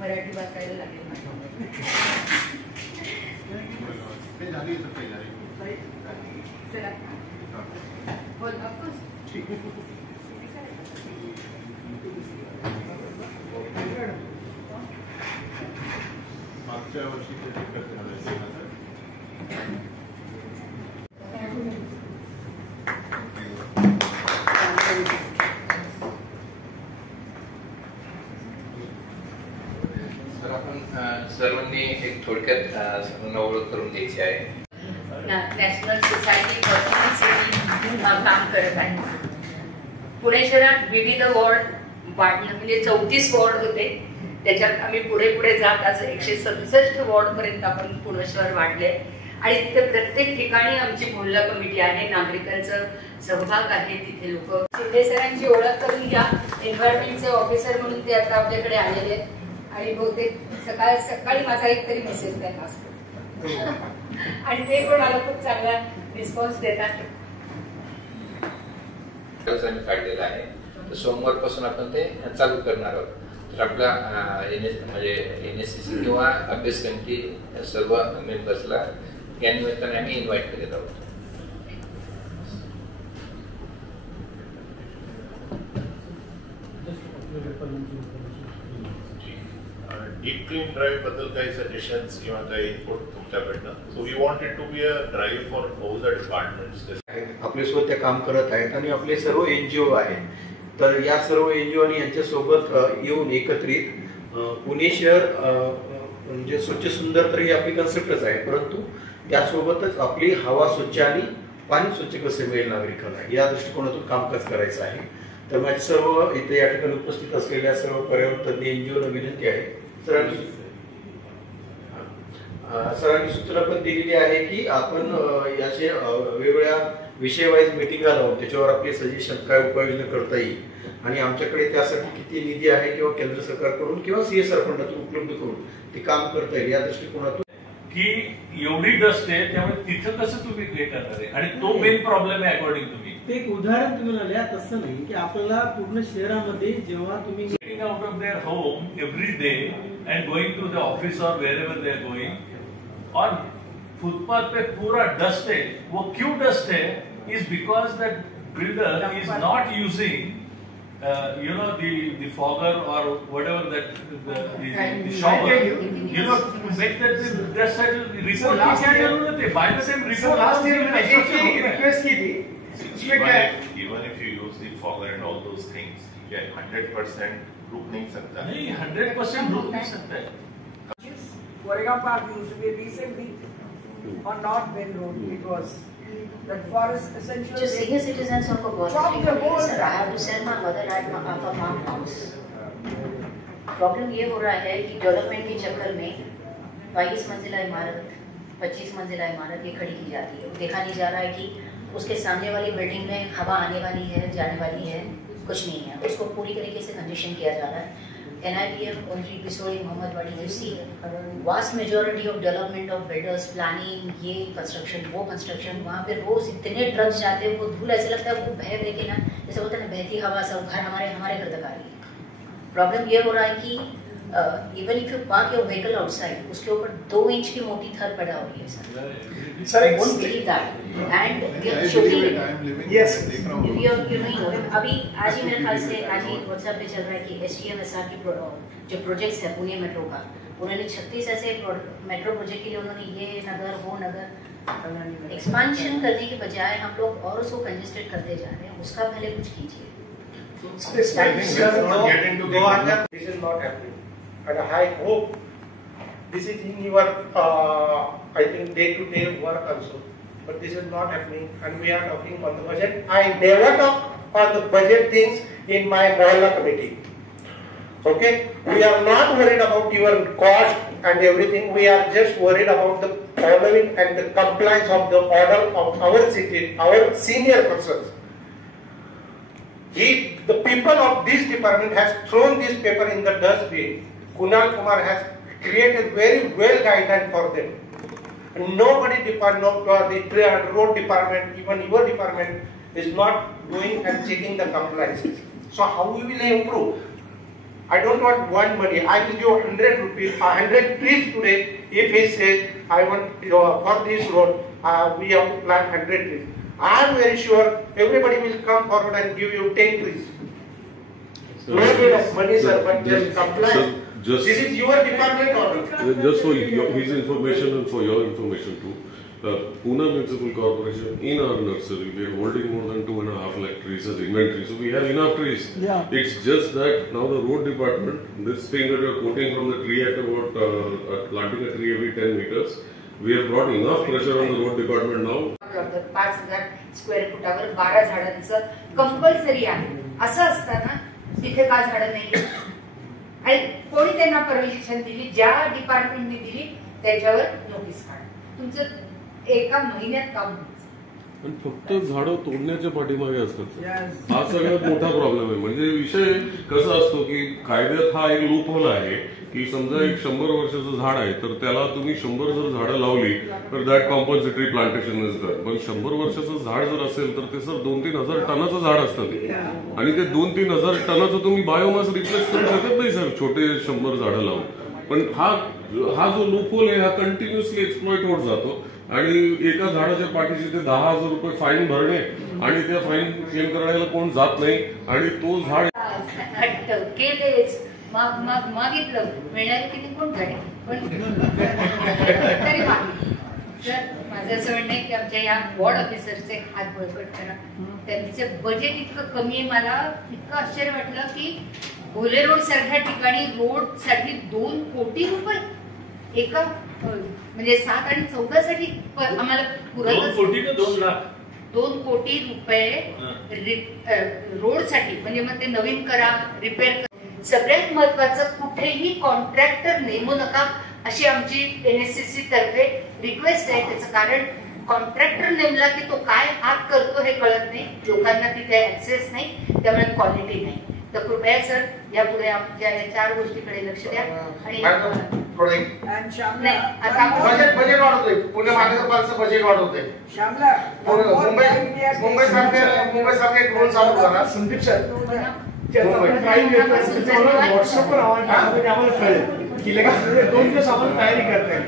मराठी वाचायला लागेल चला बोल मागच्या वर्षी ते दिक्कत झालं सर्वांनी एक थोडक्यात ओळख करून द्यायची आहे. नॅशनल सोसायटी काम करत आहे. पुणे शहरात विविध वॉर्ड वाढले, म्हणजे 34 वॉर्ड होते, त्याच्यात आम्ही पुढे पुढे जात आज 167 वॉर्ड पर्यंत आपण पुणे शहर वाढले आणि तिथे प्रत्येक ठिकाणी आमची मोहल्ला कमिटी आहे, नागरिकांचा सहभाग आहे. तिथे लोक शिंदे सरांची ओळख करून घ्या. एन्व्हायरमेंटचे ऑफिसर म्हणून ते आता आपल्याकडे आलेले आहेत आणि बहुतेक सकाळी माझा एक तरी मेसेज त्यांना असतो आणि ते पण मला खूप चांगला रिस्पॉन्स देतात. काढलेला आहे, सोमवारपासून आपण ते चालू करणार आहोत. तर आपला म्हणजे NSCC किंवा अभ्यास कमिटी सर्व मेंबर्सला या निमित्ताने आम्ही इन्व्हाइट करत आहोत. डीप क्लीन ड्राईव्ह बद्दल काही सजेशन्स किंवा काही इनपुट तुमच्याकडनं. So we wanted to be a drive for all the departments. आपले स्वतः काम करत आहेत आणि आपले सर्व NGO आहेत. तर या सर्व NGO आणि यांच्यासोबत येऊन एकत्रित पुणे शहर म्हणजे स्वच्छ सुंदर तर ही आपली कन्सेप्टच आहे, परंतु त्यासोबतच आपली हवा स्वच्छ आणि पाणी स्वच्छ कसे मिळेल नागरिकांना या दृष्टिकोनातून कामकाज करायचं आहे. तर माझे सर्व इथे या ठिकाणी उपस्थित असलेल्या सर्व पर्यावरण तज्ञ NGOला विनंती आहे, सरांनी सूचना पण दिलेली आहे की आपण याचे वेगवेगळ्या विषय वाईज मीटिंग लावून त्याच्यावर आपले सजेशन काय उपाययोजना करता येईल आणि आमच्याकडे त्यासाठी किती निधी आहे किंवा केंद्र सरकारकडून किंवा CSR फंडातून उपलब्ध करून ते काम करता येईल या दृष्टिकोनातून की एवढी डस्ट आहे त्यामुळे तिथं कसं तुम्ही हे करणार आहे आणि तो मेन प्रॉब्लेम आहे अकॉर्डिंग तुम्ही. ते एक उदाहरण तुम्ही म्हणाल्या तसं नाही की आपल्याला पूर्ण शहरामध्ये जेव्हा तुम्ही getting out of their home every day and going to the office और wherever they are going और फुटपाथ पे पूरा डस्ट है. वो क्यों डस्ट है? Is because that builder is not using the fogger or whatever that the shower, to make that the settle report last की क्या जरूरत है? By the time report last year request की थी. Even if you use the fogger and all those things, ये 100% रुक नहीं सकता. नहीं, 100% रुक नहीं सकता है. Goregaon Park used to be recently on North Main Road because that forest essential. जो senior citizens उनको बहुत sir, I have to sell my mother at my farmhouse. Problem ये हो रहा है कि डेवलपमेंट के चक्कर में 22 मंजिला इमारत 25 मंजिला इमारत ये खड़ी की जाती है. देखा नहीं जा रहा है कि उसके सामने वाली बिल्डिंग में हवा आने वाली है, जाने वाली है, कुछ नहीं है. उसको पूरी तरीके से कंडीशन किया जा रहा है. NITM only Pisori Mohammed Wadi, you see vast majority of development of builders planning ये construction वो construction, वहाँ पे रोज इतने ट्रक जाते हैं, वो धूल ऐसे लगता है वो बह देके ना जैसे बोलते हैं ना बहती हवा सब घर हमारे घर तक आ रही है. प्रॉब्लम ये हो रहा है कि even if you park your vehicle outside उसके ऊपर 2 इंच की मोटी थर पड़ा हो रही है sir. I won't believe that and we are shooting it. Yes. अभी आज ही मेरे ख्याल से आज ही WhatsApp पे चल रहा है कि STM-SR की जो प्रोजेक्ट्स है पुणे मेट्रो का, उन्होंने 36 ऐसे मेट्रो प्रोजेक्ट के लिए उन्होंने ये नगर वो नगर एक्सपांशन करने के बजाय हम लोग और उसको कंजेस्टेड करते जा रहे हैं. उसका पहले कुछ कीजिए. This is not happening. And I hope this is in your I think day-to-day work also. But this is not happening and we are talking on the budget. I never talk on the budget things in my Mohalla committee. Okay? We are not worried about your cost and everything. We are just worried about the following and the compliance of the order of our city, our senior persons. The people of this department has thrown this paper in the dustbin. Kunal Kumar has created very well guideline for them. And nobody department, the road department, even your department is not going and checking the compliances. So how we will improve? I don't want one money. I will give 100 rupees, 100 trees today. If he says, I want for this road, we have to plant 100 trees. I am very sure everybody will come forward and give you 10 trees. No need of money, sir, but just comply. This is your department order. Just for his information and for your information too. Pune Municipal Corporation, in our nursery, we are holding more than 2.5 lakh trees as inventory. So we have enough trees. Yeah. It's just that now the road department, this thing that you are quoting from the tree act about planting a tree every 10 meters, we have brought enough pressure on the road department now. 5,000 square फुटावर 12 झाडांचं compulsory आहे. असं असताना तिथे का झाडं नाही आणि कोणी त्यांना परमिशन दिली? ज्या डिपार्टमेंटने दिली त्याच्यावर नोटीस काढा. तुमचं एका महिन्यात काम होईल. पण फक्त झाडं तोडण्याच्या पाठीमागे असतात. हा सगळ्यात मोठा प्रॉब्लेम आहे. म्हणजे विषय कसा असतो की कायद्यात हा एक लूप होल आहे की समजा एक 100 वर्षाचं झाड आहे तर त्याला तुम्ही 100 जर झाडं लावली तर दॅट कॉम्पन्सेटरी प्लांटेशन इज डन. पण 100 वर्षाचं झाड जर असेल तर ते सर 2-3 हजार टनाचं झाड असतं आणि ते 2-3 हजार टनाचं तुम्ही बायोमास रिप्लेस करू शकत नाही सर छोटे 100 झाडं लावून. पण हा जो लूप होल आहे हा कंटिन्युअसली एक्सप्लॉइट होत जातो आणि एका झाडाच्या पाठीशी ते 10,000 रुपये फाईन भरणे आणि त्या फाईन क्लेम करायला कोण जात नाही आणि तो झाड केलेच मागितलं मिळणार किती कोण झाडे पण तरी मागितलं. तर माझं असं म्हणणं आहे की आमच्या या वॉर्ड ऑफिसरचे हात बळकट करा. त्यांचं बजेट इतकं कमी आहे. मला इतकं आश्चर्य वाटलं की भोले रोड सारख्या ठिकाणी रोड साठी 2 कोटी रुपये एका म्हणजे 7 आणि 14 साठी आम्हाला 2 कोटी का 2 लाख 2 कोटी रुपये रोड साठी. म्हणजे मग ते नवीन करा रिपेअर करा. सगळ्यात महत्वाचं कुठेही कॉन्ट्रॅक्टर नेमू नका अशी आमची NSCC तर्फे रिक्वेस्ट आहे. त्याचं कारण कॉन्ट्रॅक्टर नेमला की तो काय हात करतो हे कळत नाही. लोकांना तिथे ऍक्सेस नाही त्यामुळे क्वालिटी नाही. तर कृपया सर यापुढे आमच्या या 4 गोष्टीकडे लक्ष द्या. आणि नाही आता बजेट वाढवतोय. पुणे महानगरपालिकेचं बजेट वाढवतोय. मुंबई सारखे एक रोल चालू करा. संदीप सर व्हॉट्सअपवर आम्हाला कळेल की लगेच 2 दिवस आपण तयारी करताय.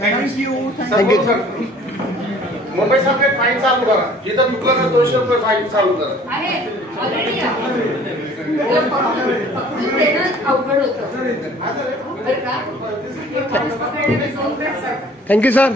Thank you sir. मुंबई सारखे फाईन चालू करा. जिथं चुकलं तर 200 रुपये फाईन चालू करा. आहे ऑलरेडी अवघड होतं बरं का. Thank you sir.